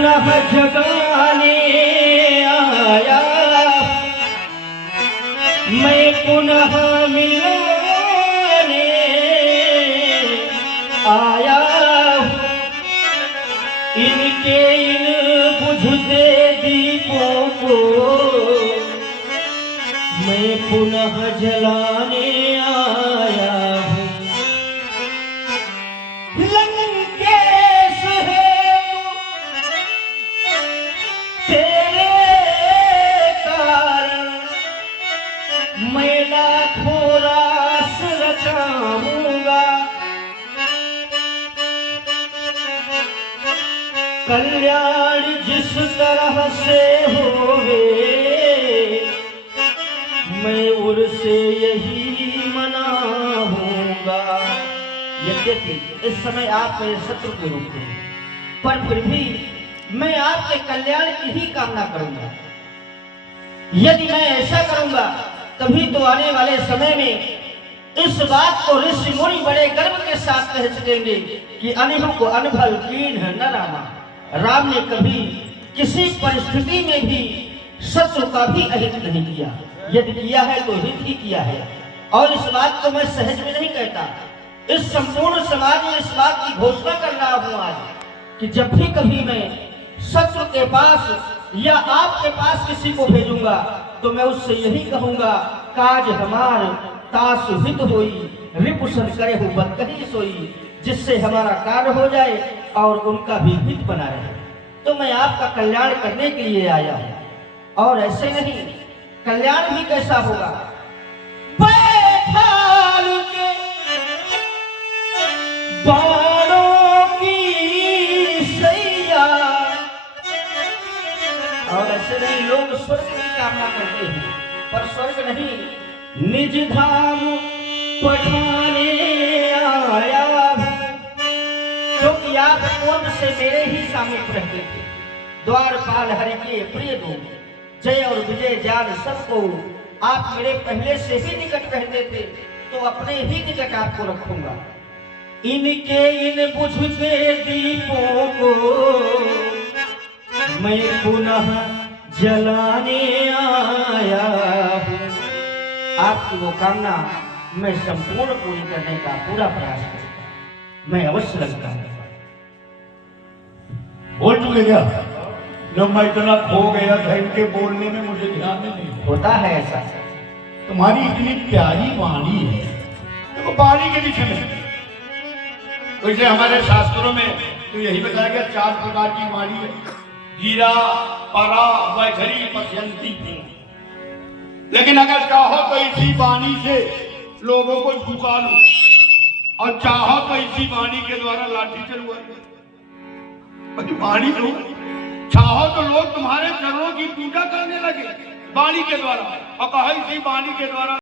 पुनः जगाने आया, मैं पुनः मिलाने आया। इनके इन बुझते दीपों को मैं पुनः जलाने आया हूँ। लंकेश है तेरे कारण मैं लाखों रास रचाऊंगा। कल्याण जिस तरह से होवे मैं उनसे यही मनाऊंगा। यद्यपि इस समय आप मेरे शत्रु के रूप में, पर फिर भी मैं आपके कल्याण की ही कामना करूंगा। यदि मैं ऐसा करूंगा तभी तो आने वाले समय में इस बात को ऋषि मुनि बड़े गर्व के साथ कह सकेंगे कि अनिहु को अनभल कीन है न रामा। राम ने कभी किसी परिस्थिति में भी शत्रु का भी अहित नहीं किया, यदि किया है तो हित ही किया है। और इस बात को मैं सहज में नहीं कहता, इस संपूर्ण समाज में इस बात की घोषणा कर रहा हूं आज कि जब भी कभी मैं शत्रु के पास या आपके पास किसी को भेजूंगा तो मैं उससे यही कहूंगा, काज हमार तास हित होई, रिपुसन करे हो बत कहीं सोई, जिससे हमारा कार्य हो जाए और उनका भी हित बना रहे। तो मैं आपका कल्याण करने के लिए आया हूं। और ऐसे नहीं, कल्याण भी कैसा होगा? बैठाल के बाणों की सैया। और ऐसे नहीं, लोग स्वर्ग की कामना करते हैं पर स्वर्ग नहीं, निज धाम पठाने आया। क्योंकि आप पूर्व से मेरे ही सामीप रहते थे। द्वारपाल हरि के प्रिय दो, जय और विजय जान सबको आप मेरे पहले से ही निकट रहते थे, तो अपने ही निकट आपको रखूंगा। इनके इन बुझते दीपों को मैं पुनः जलाने आया हूँ। आपकी वो कामना मैं संपूर्ण पूरी करने का पूरा प्रयास करूंगा। मैं अवश्य लगता हूँ। बोल चुके क्या? जब मैं इतना खो गया था इनके बोलने में, मुझे ध्यान नहीं होता है ऐसा। तुम्हारी इतनी प्यारी वाणी है, देखो वाणी के पीछे में वैसे हमारे शास्त्रों में तो यही बताया गया 4 प्रकार की वाणी है, हीरा, परा, वैखरी, पश्यंती। लेकिन अगर चाहो तो इसी वाणी से लोगों को झुका लो, और चाहो तो इसी वाणी के द्वारा लाठी चलवा लो। वाणी लो, चाहो तो लोग तुम्हारे चरणों की पूजा करने लगे वाणी के द्वारा, और कहा इसी वाणी के द्वारा